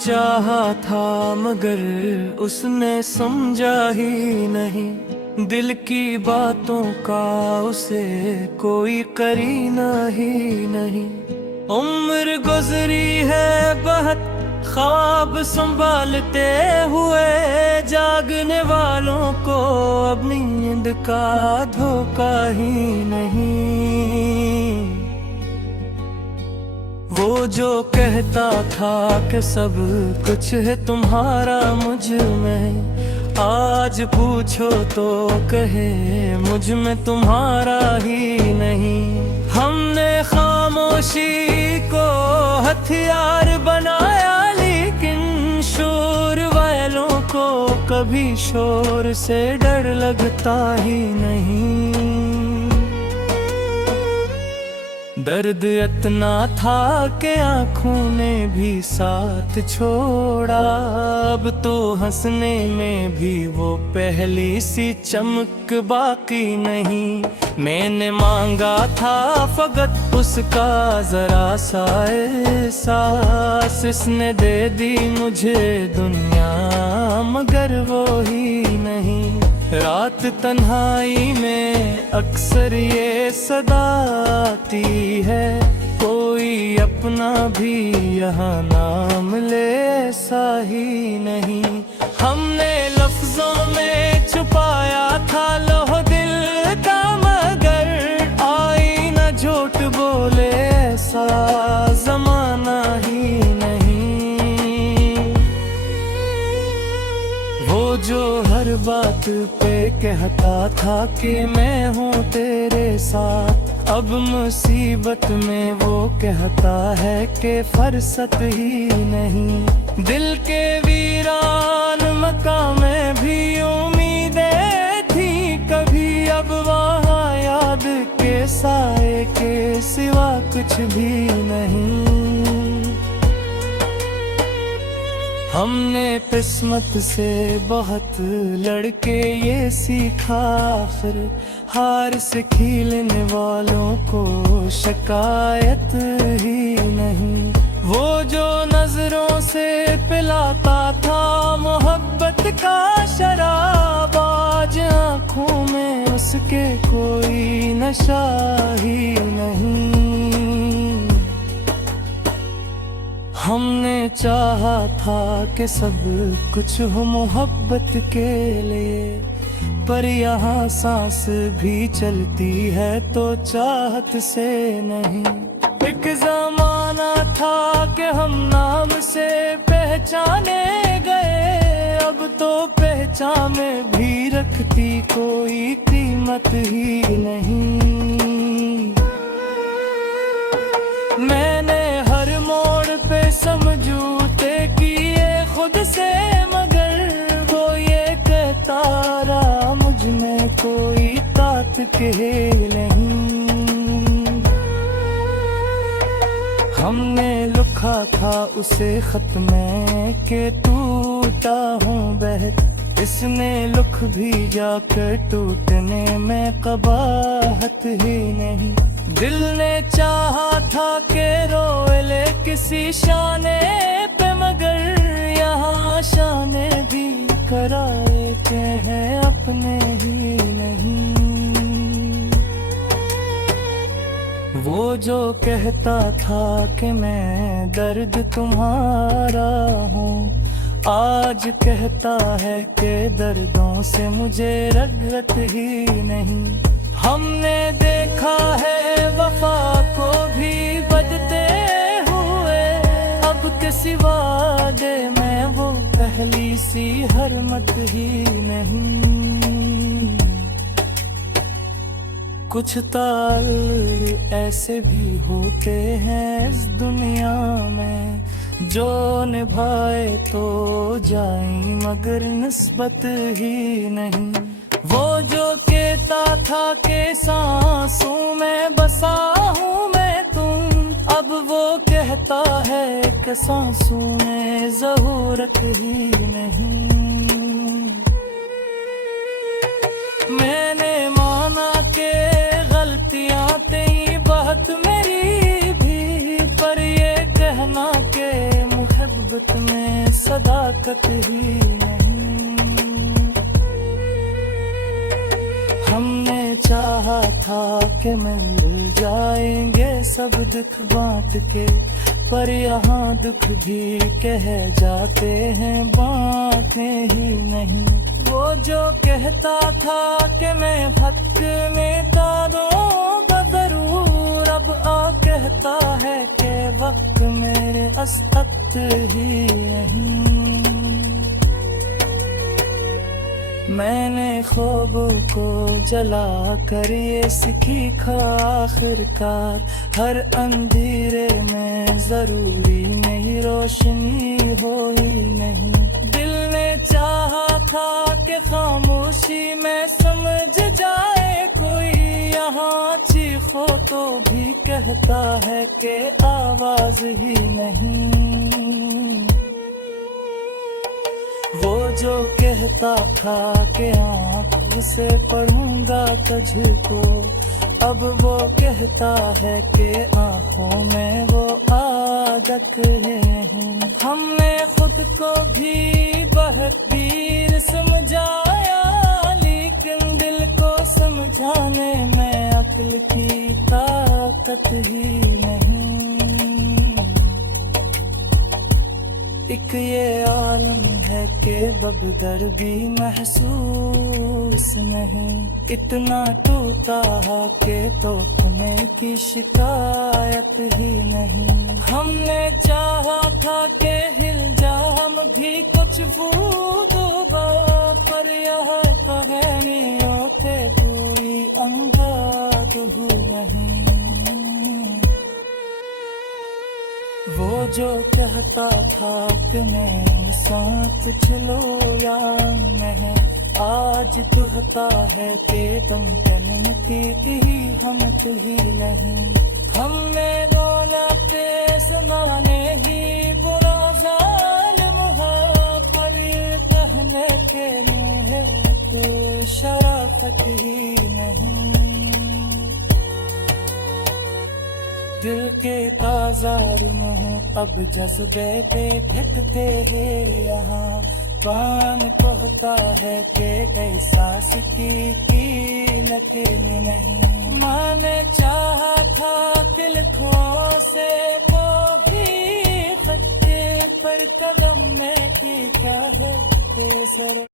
चाहा था मगर उसने समझा ही नहीं, दिल की बातों का उसे कोई करीना ही नहीं। उम्र गुजरी है बहुत ख्वाब संभालते हुए, जागने वालों को अब नींद का धोखा ही नहीं। वो जो कहता था कि सब कुछ है तुम्हारा मुझ में, आज पूछो तो कहे मुझ में तुम्हारा ही नहीं। हमने खामोशी को हथियार बनाया, लेकिन शोर वालों को कभी शोर से डर लगता ही नहीं। दर्द इतना था कि आँखों ने भी साथ छोड़ा, अब तो हंसने में भी वो पहली सी चमक बाकी नहीं। मैंने मांगा था फकत उसका जरा सा एहसास, इसने दे दी मुझे दुनिया मगर वो ही नहीं। रात तन्हाई में अक्सर ये सदा आती है, कोई अपना भी यहाँ नाम ले ऐसा ही नहीं। हमने लफ्जों में छुपाया था लोह दिल का, मगर आई न झूठ बोले ऐसा जमाना ही नहीं। वो जो हर बात पे कहता था कि मैं हूँ तेरे साथ, अब मुसीबत में वो कहता है कि फरसत ही नहीं। दिल के वीरान मकाम में भी उम्मीदें थी कभी, अब वहाँ याद के साए के सिवा कुछ भी नहीं। हमने किस्मत से बहुत लड़के ये सीखा, फिर हार से खिलने वालों को शिकायत ही नहीं। वो जो नजरों से पिलाता था मोहब्बत का शराब, आज आँखों में उसके कोई नशा ही नहीं। हमने चाहा था कि सब कुछ हो मोहब्बत के लिए, पर यहाँ सांस भी चलती है तो चाहत से नहीं। एक जमाना था कि हम नाम से पहचाने गए, अब तो पहचान में भी रखती कोई कीमत ही नहीं। मैंने हर मोड़ पे समझौते किए खुद से, मगर वो ये कहता रहा मुझ में कोई तात के नहीं। हमने लिखा था उसे खत में कि टूटा हूँ बहक, इसने लिख भी जाकर टूटने में कबाहत ही नहीं। दिल ने चाहा था कि रोए ले किसी शाने पे, मगर यहाँ शाने भी कराए के हैं अपने ही नहीं। वो जो कहता था कि मैं दर्द तुम्हारा हूँ, आज कहता है कि दर्दों से मुझे रगत ही नहीं। हमने देखा है वफा को भी बदते हुए, अब किसी वादे में वो पहली सी हरमत ही नहीं। कुछ ताल्लुक ऐसे भी होते हैं इस दुनिया में, जो निभाए तो जाए मगर निस्बत ही नहीं। वो जो कहता था कि सांसों में बसा हूँ मैं तुम, अब वो कहता है कि सांसों में ज़रूरत ही नहीं। मैंने माना कि गलतियाँ थी बहुत मेरी भी, पर ये कहना कि मोहब्बत में सदाकत ही नहीं। हमने चाहा था कि मिल जाएंगे सब दुख बांट के, पर यहाँ दुख भी कह जाते हैं बांटे ही नहीं। वो जो कहता था कि मैं वक्त मिटा दूंगा जरूर, अब आ कहता है कि वक्त मेरे असत ही नहीं। मैंने ख्वाब को जला कर ये सीखी आखिरकार, हर अंधेरे में जरूरी नहीं रोशनी हो ही नहीं। दिल ने चाहा था कि खामोशी में समझ जाए कोई, यहाँ चीखो तो भी कहता है कि आवाज ही नहीं। वो जो कहता था कि आँख से पढ़ूंगा तुझको, अब वो कहता है कि आँखों में वो आदत है। हमने खुद को भी बहुत वीर समझाया, लेकिन दिल को समझाने में अक्ल की ताकत ही नहीं। एक ये आलम है कि बबदर भी महसूस नहीं, इतना टूटा है कि तोड़ने की शिकायत ही नहीं। हमने चाहा था कि हिल जा हम भी कुछ बूदूगा, पर यह तो है नहीं थे पूरी अंगाद नहीं। वो जो कहता था कि मैं साथ चलो या मैं, आज कहता है कि तुम जन्म की हिम्मत ही नहीं। हमने बोला पे सुनाने ही बुरा जालिम है, पर ये कहने के लिए शराफत ही नहीं। दिल के बाजार में अब जज्बे के घटते हैं यहाँ, पान कहता है कि एहसास की कीमत नहीं। माने चाहा था दिल खो से तो भी खत्ते पर कदम में थी क्या है केसर।